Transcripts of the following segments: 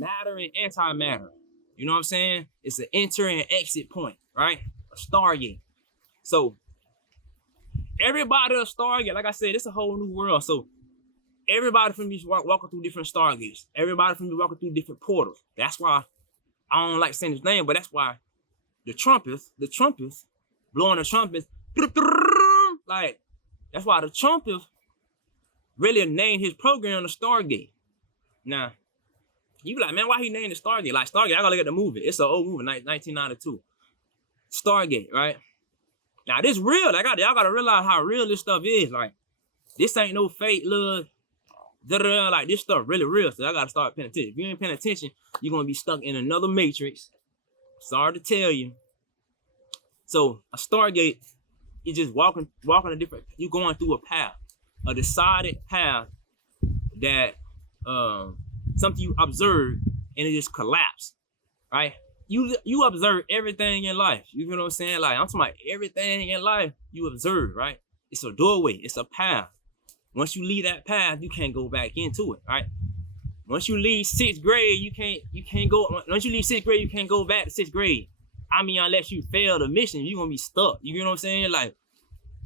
matter and antimatter. You know what I'm saying? It's an enter and exit point, right? A Stargate. So everybody a Stargate, like I said, it's a whole new world. So everybody from these walking through different Stargates. Everybody from these walking through different portals. That's why I don't like saying his name, but that's why the trumpets, blowing the trumpets, like, that's why the trumpets really named his program the Stargate. Now, you be like, man, why he named it Stargate? Like, Stargate, I gotta look at the movie. It's an old movie, 1992. Stargate, right? Now, this real. Y'all gotta realize how real this stuff is. Like, this ain't no fake little, like, this stuff really real. So I gotta start paying attention. If you ain't paying attention, you're gonna be stuck in another matrix. Sorry to tell you. So, a Stargate, you just walking a different, you going through a path, a decided path that something you observe and it just collapsed, right? You observe everything in life. You know what I'm saying? Like, I'm talking about everything in life you observe, right? It's a doorway, it's a path. Once you leave that path, you can't go back into it, right? Once you leave 6th grade, you can't go. Once you leave 6th grade, you can't go back to 6th grade. I mean, unless you fail the mission, you're gonna be stuck. You know what I'm saying? Like,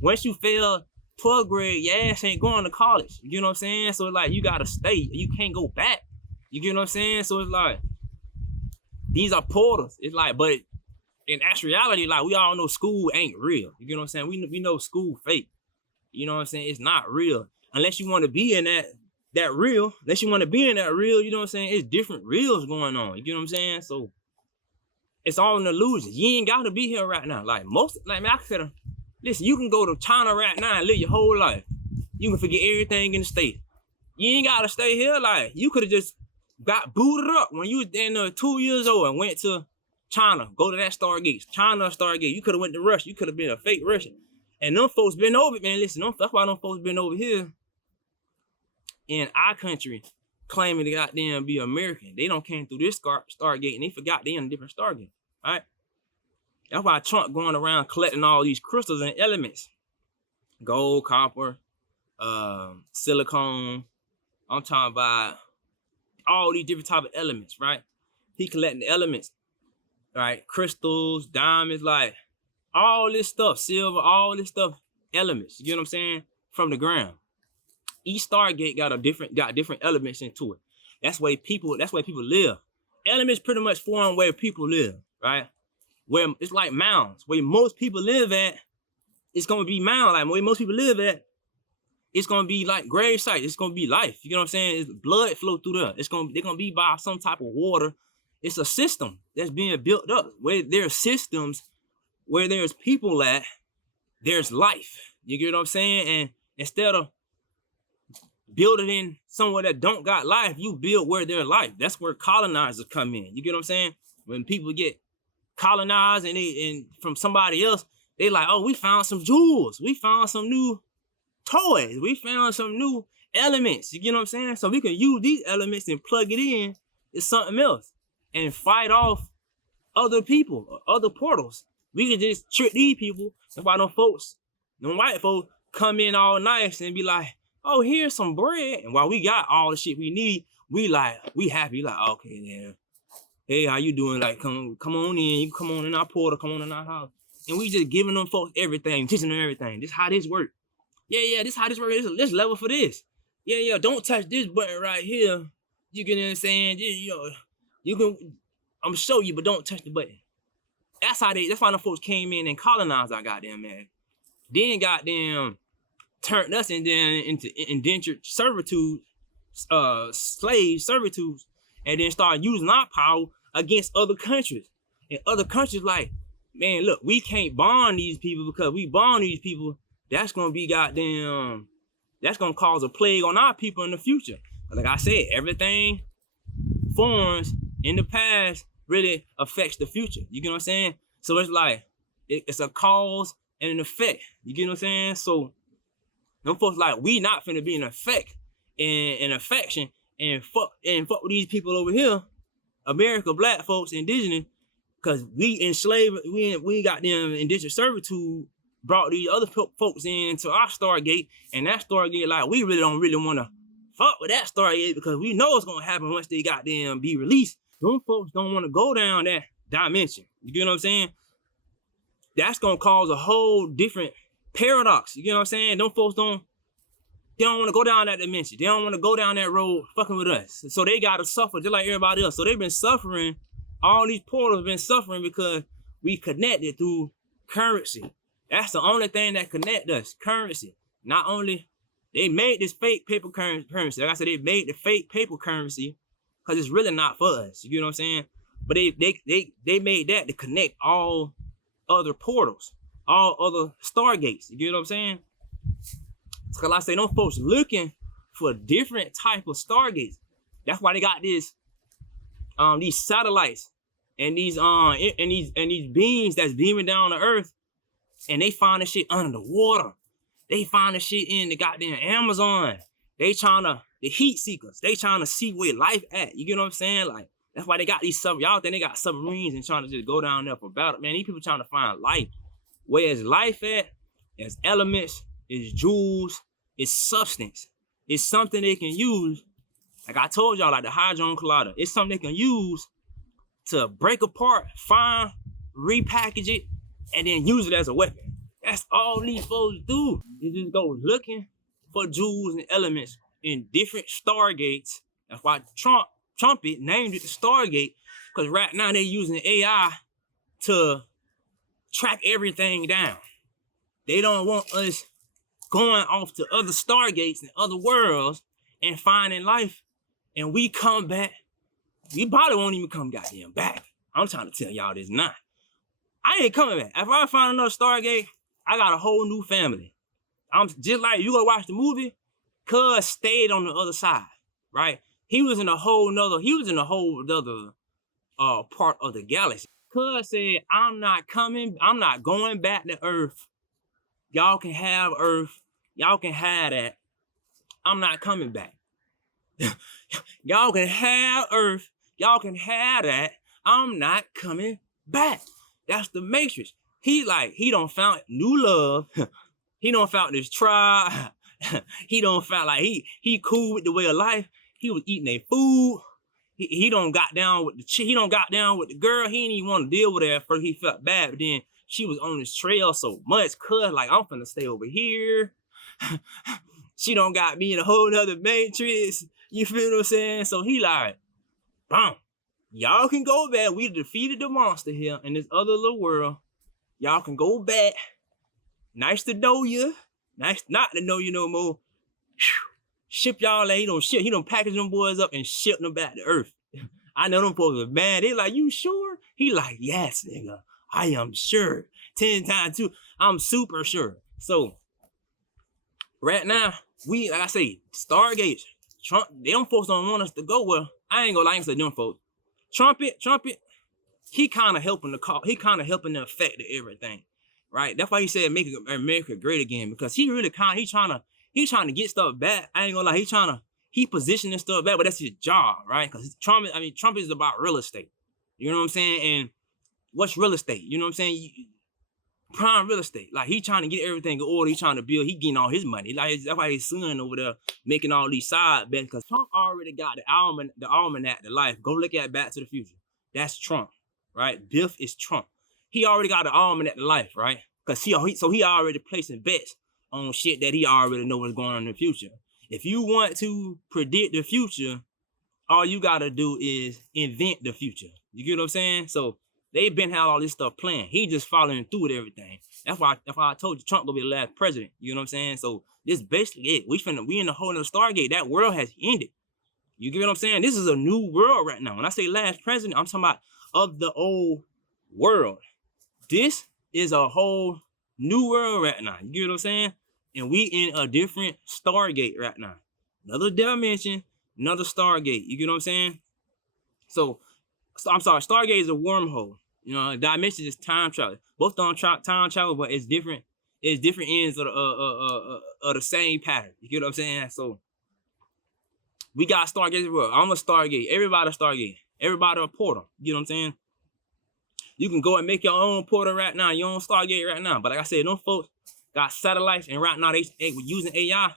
once you fail 12th grade, your ass ain't going to college. You know what I'm saying? So it's like, you gotta stay. You can't go back. You get what I'm saying? So it's like, these are portals. It's like, but in actuality, like, we all know school ain't real. You get what I'm saying? We know school fake. You know what I'm saying? It's not real. Unless you want to be in that real. Unless you want to be in that real, you know what I'm saying? It's different reals going on. You get what I'm saying? So it's all an illusion. You ain't got to be here right now. Like, man, I could have, listen, you can go to China right now and live your whole life. You can forget everything in the state. You ain't got to stay here. Like, you could have just got booted up when you was 2 years old and went to China. Go to that Stargate. China Stargate. You could have went to Russia. You could have been a fake Russian. And them folks been over, man. Listen, that's why them folks been over here in our country claiming to goddamn be American. They don't came through this Stargate and they forgot they in a different Stargate. Right? That's why Trump going around collecting all these crystals and elements. Gold, copper, silicone. I'm talking about all these different type of elements, right? He collecting the elements, right? Crystals, diamonds, like all this stuff, silver, all this stuff, elements. You get what I'm saying? From the ground. Each Stargate got different elements into it. That's where people live. Elements pretty much form where people live, right? Where it's like mounds. Where most people live at, it's gonna be mound. Like where most people live at, it's gonna be like grave sites. It's gonna be life. You know what I'm saying? It's blood flow through there. They're gonna be by some type of water. It's a system that's being built up. Where there's systems, where there's people at, there's life. You get what I'm saying? And instead of building in somewhere that don't got life, you build where there's life. That's where colonizers come in. You get what I'm saying? When people get colonized and from somebody else, they like, oh, we found some jewels. We found some new toys. We found some new elements. You get what I'm saying? So we can use these elements and plug it in to something else and fight off other people or other portals. We can just trick these people. That's why them white folks come in all nice and be like, oh, here's some bread. And while we got all the shit we need, we happy. Like, okay, then. Hey, how you doing? Like, come on in. You come on in our portal. Come on in our house. And we just giving them folks everything, teaching them everything. This how this work. Yeah, this how this work. This level for this. Yeah, don't touch this button right here. You get what I'm saying? You can, I'm gonna show you, but don't touch the button. That's why them folks came in and colonized our goddamn man. Then goddamn turned us into indentured servitude, slave servitude, and then started using our power against other countries. And other countries like, man, look, we can't bond these people because we bond these people. That's gonna be goddamn. That's gonna cause a plague on our people in the future. Like I said, everything forms in the past really affects the future. You get what I'm saying? So it's like it's a cause and an effect. You get what I'm saying? So them folks like, we not finna be an effect and an affection and fuck with these people over here, America, black folks, indigenous, cause we enslaved, we got them indentured servitude, brought these other folks into our Stargate, and that Stargate, like, we really don't want to fuck with that Stargate because we know it's gonna happen once they goddamn be released. Them folks don't want to go down that dimension. You get what I'm saying? That's gonna cause a whole different paradox. You get what I'm saying? Them folks don't want to go down that dimension. They don't want to go down that road fucking with us. So they gotta suffer just like everybody else. So they've been suffering. All these portals have been suffering because we connected through currency. That's the only thing that connect us. Currency. Not only they made this fake paper currency. Like I said, they made the fake paper currency because it's really not for us. You get what I'm saying? But they made that to connect all other portals, all other Stargates. You get what I'm saying? Because like I say, them folks looking for different type of Stargates. That's why they got this, these satellites and these beams that's beaming down to Earth, and they find the shit under the water. They find the shit in the goddamn Amazon. The heat seekers. They trying to see where life at. You get what I'm saying? Like, that's why they got these y'all think they got submarines and trying to just go down there for battle. Man, these people trying to find life. Where's life at? It's elements, it's jewels, it's substance. It's something they can use. Like I told y'all, like the Hadron Collider. It's something they can use to break apart, find, repackage it, and then use it as a weapon. That's all these folks do. They just go looking for jewels and elements in different Stargates. That's why Trumpet named it the Stargate, because right now they're using AI to track everything down. They don't want us going off to other Stargates and other worlds and finding life, and we come back. We probably won't even come goddamn back. I'm trying to tell y'all this now. I ain't coming back. If I find another Stargate, I got a whole new family. I'm just like you go watch the movie. Cuz stayed on the other side, right? He was in a whole nother part of the galaxy. Cuz said, I'm not going back to Earth. Y'all can have Earth. Y'all can have that. I'm not coming back. Y'all can have Earth. Y'all can have that. I'm not coming back. That's the Matrix. He don't found new love. He don't found this tribe. He don't found like he cool with the way of life. He was eating their food. He don't got down with the chick. He don't got down with the girl. He didn't even want to deal with her at first. He felt bad, but then she was on his trail so much. Cuz like I'm finna stay over here. She don't got me in a whole nother matrix. You feel what I'm saying? So he like, boom. Y'all can go back. We defeated the monster here in this other little world. Y'all can go back. Nice to know you. Nice not to know you no more. Ship y'all like he don't package them boys up and ship them back to Earth. I know them folks are mad. They like, you sure? He like, yes, nigga. I am sure. 10 times 2. I'm super sure. So right now, we, like I say, Stargates, Trump, them folks don't want us to go. Well, I ain't gonna lie and say them folks. Trumpet, he kind of helping the effect of everything, right? That's why he said make America great again, because he really he's trying to get stuff back. I ain't gonna lie, he positioning stuff back, but that's his job, right? Because Trump is about real estate. You know what I'm saying? And what's real estate? You know what I'm saying? Prime real estate. Like he trying to get everything in order. He trying to build. He getting all his money. Like that's why his son over there making all these side bets. Because Trump already got the almanac to life. Go look at Back to the Future. That's Trump, right? Biff is Trump. He already got the almanac to life, right? Because he already placing bets on shit that he already know what's going on in the future. If you want to predict the future, all you gotta do is invent the future. You get what I'm saying? So they've been had all this stuff planned. He just following through with everything. That's why I told you Trump gonna be the last president. You know what I'm saying? So this basically it. We in the whole other Stargate. That world has ended. You get what I'm saying? This is a new world right now. When I say last president, I'm talking about of the old world. This is a whole new world right now. You get what I'm saying? And we in a different Stargate right now. Another dimension, another Stargate. You get what I'm saying? So I'm sorry, Stargate is a wormhole. You know, dimension is time travel. Both on time travel, but it's different. It's different ends of the same pattern. You get what I'm saying? So we got Stargate as well. I'm a Stargate. Everybody a Stargate. Everybody a portal. You know what I'm saying? You can go and make your own portal right now, your own Stargate right now. But like I said, them folks got satellites, and right now they using AI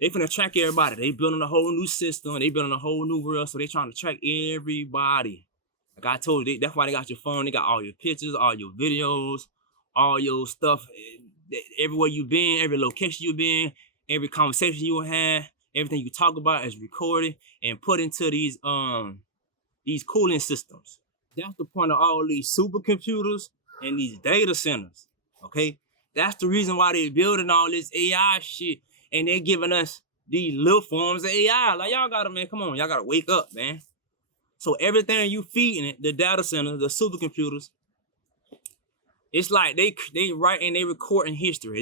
They finna track everybody. They building a whole new system. They building a whole new world. So they trying to track everybody. Like I told you, that's why they got your phone. They got all your pictures, all your videos, all your stuff. Everywhere you been, every location you been, every conversation you had, everything you talk about is recorded and put into these cooling systems. That's the point of all these supercomputers and these data centers. Okay, that's the reason why they building all this AI shit, and they giving us these little forms of AI. Like y'all gotta, man, come on, y'all gotta wake up, man. So everything you feeding it, the data centers, the supercomputers, it's like they writing, they recording history.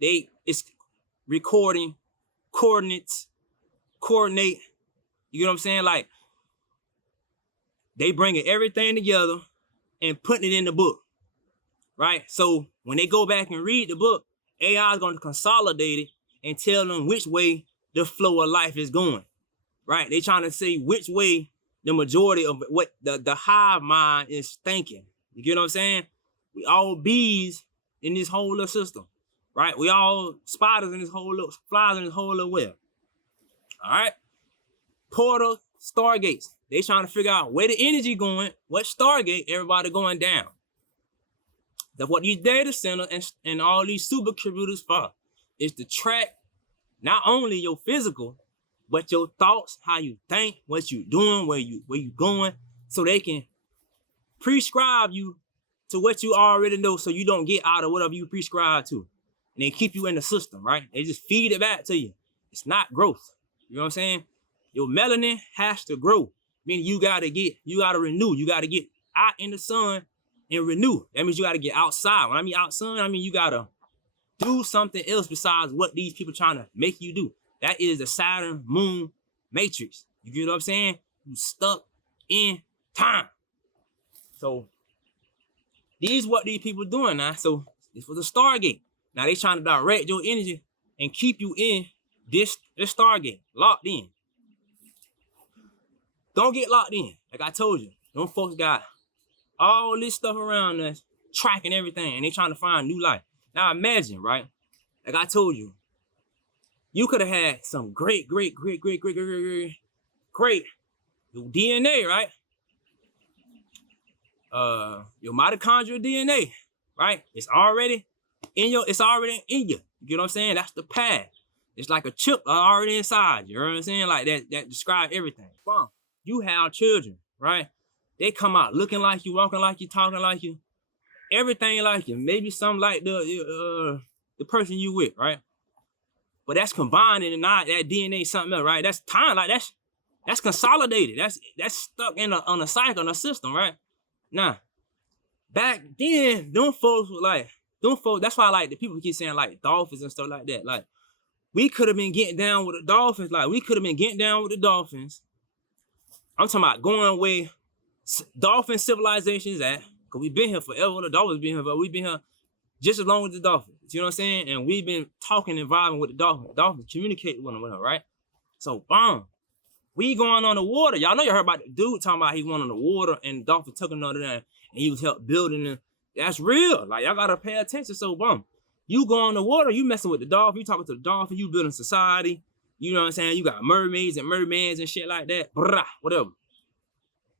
It's recording coordinate. You know what I'm saying? Like they bringing everything together and putting it in the book, right? So when they go back and read the book, AI is going to consolidate it and tell them which way the flow of life is going, right? They trying to say which way the majority of what the hive mind is thinking. You get what I'm saying? We all bees in this whole little system, right? We all spiders in this whole little, flies in this whole little web. All right? Portal, StarGates. They trying to figure out where the energy going, what StarGate, everybody going down. That's what these data centers and all these supercomputers for, is to track not only your physical, but your thoughts, how you think, what you doing, where you going, so they can prescribe you to what you already know, so you don't get out of whatever you prescribe to. And they keep you in the system, right? They just feed it back to you. It's not growth. You know what I'm saying? Your melanin has to grow. Meaning you gotta renew. You gotta get out in the sun and renew. That means you gotta get outside. When I mean outside, I mean you gotta do something else besides what these people trying to make you do. That is the Saturn Moon Matrix. You get what I'm saying? You stuck in time. So these what these people doing now. So this was a Stargate. Now they trying to direct your energy and keep you in this Stargate, locked in. Don't get locked in. Like I told you, them folks got all this stuff around us, tracking everything, and they trying to find new life. Now imagine, right? Like I told you, you could have had some great your DNA, right? Your mitochondrial DNA, right? It's already in you. You get what I'm saying? That's the path. It's like a chip already inside you. You know what I'm saying? Like that describe everything. Boom. You have children, right? They come out looking like you, walking like you, talking like you, everything like you. Maybe some like the person you with, right? But that's combined and not that DNA something else, right? That's time, like that's consolidated. That's stuck on a cycle, on a system, right? Now, back then, them folks, that's why like the people keep saying like dolphins and stuff like that. Like we could have been getting down with the dolphins. I'm talking about going where dolphin civilization is at, because we've been here forever. The dolphins been here, but we've been here just as long as the dolphins. You know what I'm saying? And we've been talking and vibing with the dolphins. The dolphins communicate with them, right? So, boom. We going on the water. Y'all know you heard about the dude talking about he went on the water and the dolphin took him under there and he was helped building it. That's real. Like, y'all got to pay attention. So, boom. You go on the water, you messing with the dolphin, you talking to the dolphin, you building society. You know what I'm saying? You got mermaids and mermaids and shit like that. Brah, whatever.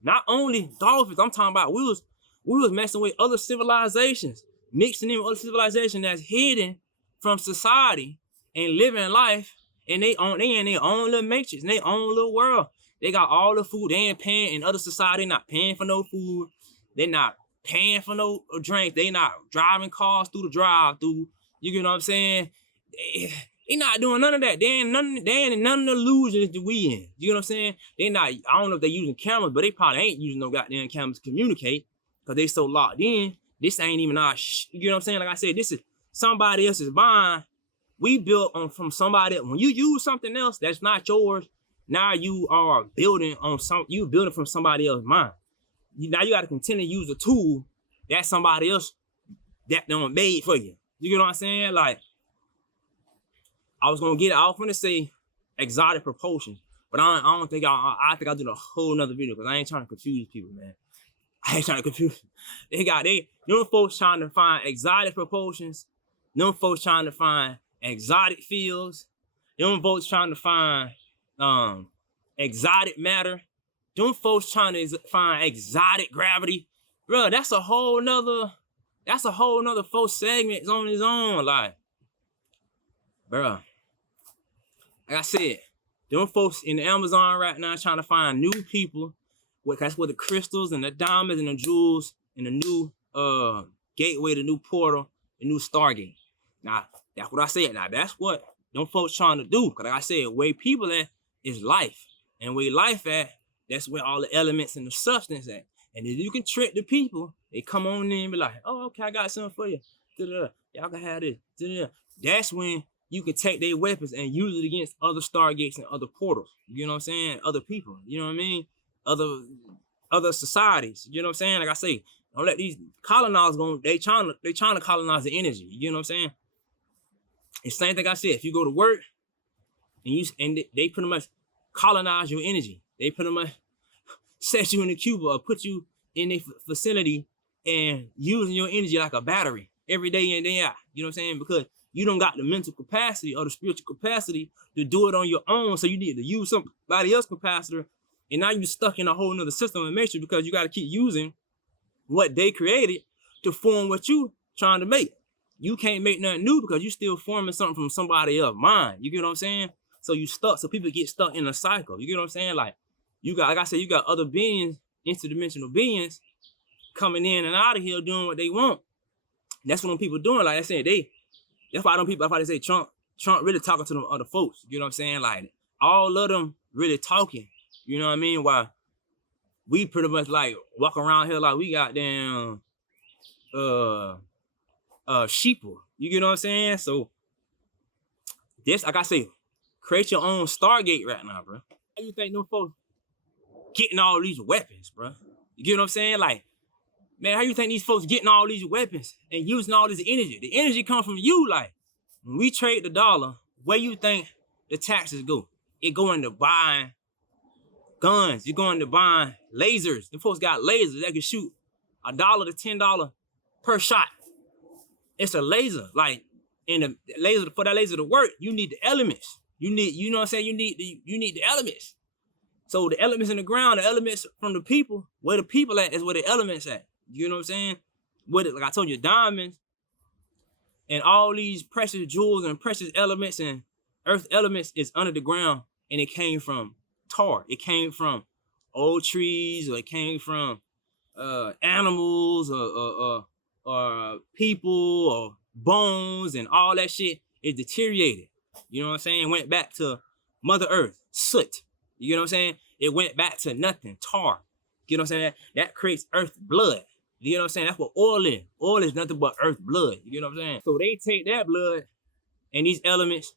Not only dolphins, I'm talking about we was messing with other civilizations, mixing in with other civilizations that's hidden from society and living life, and they in their own little matrix, in their own little world. They got all the food. They ain't paying in other society. They not paying for no food. They not paying for no drink. They not driving cars through the drive-through. You get what I'm saying? They not doing none of that. They ain't in none of the illusions that we in. You know what I'm saying? They not, I don't know if they using cameras, but they probably ain't using no goddamn cameras to communicate because they so locked in. This ain't even our you know what I'm saying? Like I said, this is somebody else's mind. We built from somebody else. When you use something else that's not yours, now you are building from somebody else's mind. Now you got to continue to use a tool that somebody else that done made for you. You get what I'm saying? Like, I was gonna say exotic propulsion, but I don't think I think I'll do a whole nother video because I ain't trying to confuse people, man. I ain't trying to confuse them. Them folks trying to find exotic propulsions. Them folks trying to find exotic fields. Them folks trying to find exotic matter. Them folks trying to find exotic gravity. Bro, that's a whole nother full segment on its own. Like, bro, like I said, them folks in the Amazon right now trying to find new people. That's where the crystals and the diamonds and the jewels and the new gateway, the new portal, the new Stargate. Now, that's what I said. Now, that's what them folks trying to do. Because like I said, where people at is life. And where life at, that's where all the elements and the substance at. And if you can trick the people, they come on in and be like, oh, okay, I got something for you. Da-da-da. Y'all can have this. Da-da-da. That's when you can take their weapons and use it against other Stargates and other portals. You know what I'm saying? Other people. You know what I mean? Other societies. You know what I'm saying? Like I say, don't let these colonizers go. They trying to colonize the energy. You know what I'm saying? It's the same thing I said. If you go to work and they pretty much colonize your energy. They pretty much set you in a cube or put you in a facility and using your energy like a battery every day in and day out. You know what I'm saying? Because you don't got the mental capacity or the spiritual capacity to do it on your own. So you need to use somebody else's capacitor. And now you're stuck in a whole nother system and matrix because you got to keep using what they created to form what you trying to make. You can't make nothing new because you still forming something from somebody else's mind. You get what I'm saying? So you stuck. So people get stuck in a cycle. You get what I'm saying? Like I said, you got other beings, interdimensional beings, coming in and out of here doing what they want. That's what them people doing. Like I said, that's why they say Trump really talking to them other folks. You know what I'm saying? Like all of them really talking. You know what I mean? While we pretty much like walk around here like we got damn sheeple. You get what I'm saying? So this, like I say, create your own Stargate right now, bro. How you think them folks getting all these weapons, bro? You get what I'm saying? Like, man, how you think these folks getting all these weapons and using all this energy? The energy comes from you. Like, when we trade the dollar, where you think the taxes go? It go into buying guns. You go into buying lasers. The folks got lasers that can shoot $1 to $10 per shot. It's a laser. Like, and the laser, for that laser to work, you need the elements. You know what I'm saying? You need the elements. So the elements in the ground, the elements from the people, where the people at is where the elements at. You know what I'm saying? Like I told you, diamonds and all these precious jewels and precious elements and earth elements is under the ground, and it came from tar. It came from old trees, or it came from animals, or people, or bones, and all that shit is deteriorated. You know what I'm saying? Went back to Mother Earth, soot. You know what I'm saying? It went back to nothing, tar. You know what I'm saying? That creates earth blood. You know what I'm saying? That's what oil is. Oil is nothing but earth blood. You know what I'm saying? So they take that blood and these elements,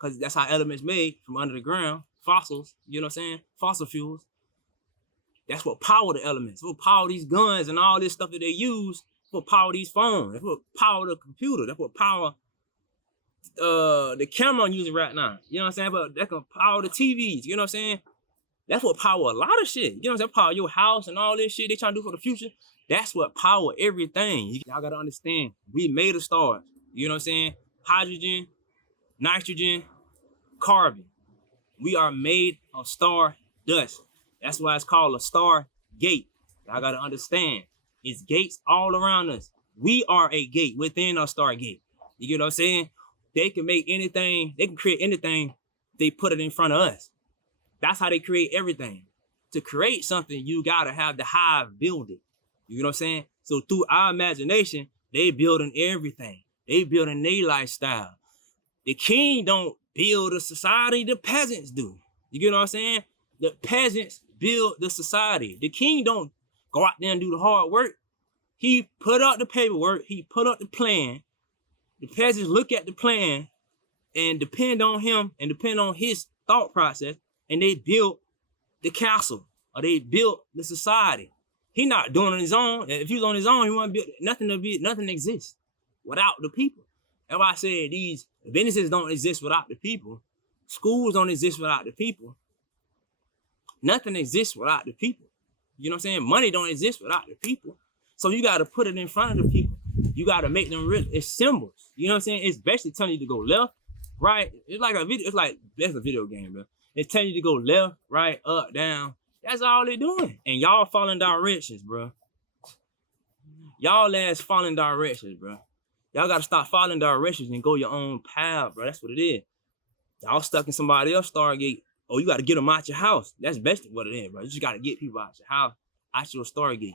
because that's how elements made from under the ground, fossils, you know what I'm saying? Fossil fuels. That's what power the elements. That's what power these guns and all this stuff that they use. That's what power these phones. That's what power the computer. That's what power the camera I'm using right now. You know what I'm saying? But that can power the TVs. You know what I'm saying? That's what power a lot of shit. You know what I'm saying? Power your house and all this shit they trying to do for the future. That's what power everything. Y'all gotta understand. We made of stars. You know what I'm saying? Hydrogen, nitrogen, carbon. We are made of star dust. That's why it's called a star gate. Y'all gotta understand. It's gates all around us. We are a gate within a star gate. You get what I'm saying? They can make anything, they can create anything, they put it in front of us. That's how they create everything. To create something, you gotta have the hive build it. You know what I'm saying? So through our imagination, they building everything. They building their lifestyle. The king don't build a society, the peasants do. You get what I'm saying? The peasants build the society. The king don't go out there and do the hard work. He put out the paperwork, he put up the plan. The peasants look at the plan and depend on him and depend on his thought process, and they built the castle or they built the society. He not doing it on his own. If he was on his own, he wouldn't build nothing exists without the people. That's why I said these businesses don't exist without the people. Schools don't exist without the people. Nothing exists without the people. You know what I'm saying? Money don't exist without the people. So you got to put it in front of the people. You gotta make them real. It's symbols. You know what I'm saying? It's basically telling you to go left, right. It's like a video. It's like that's a video game, bro. It's telling you to go left, right, up, down. That's all they're doing. And y'all following directions, bro. Y'all ass following directions, bro. Y'all gotta stop following directions and go your own path, bro. That's what it is. Y'all stuck in somebody else Stargate. Oh, you gotta get them out your house. That's basically what it is, bro. You just gotta get people out your house, out your Stargate.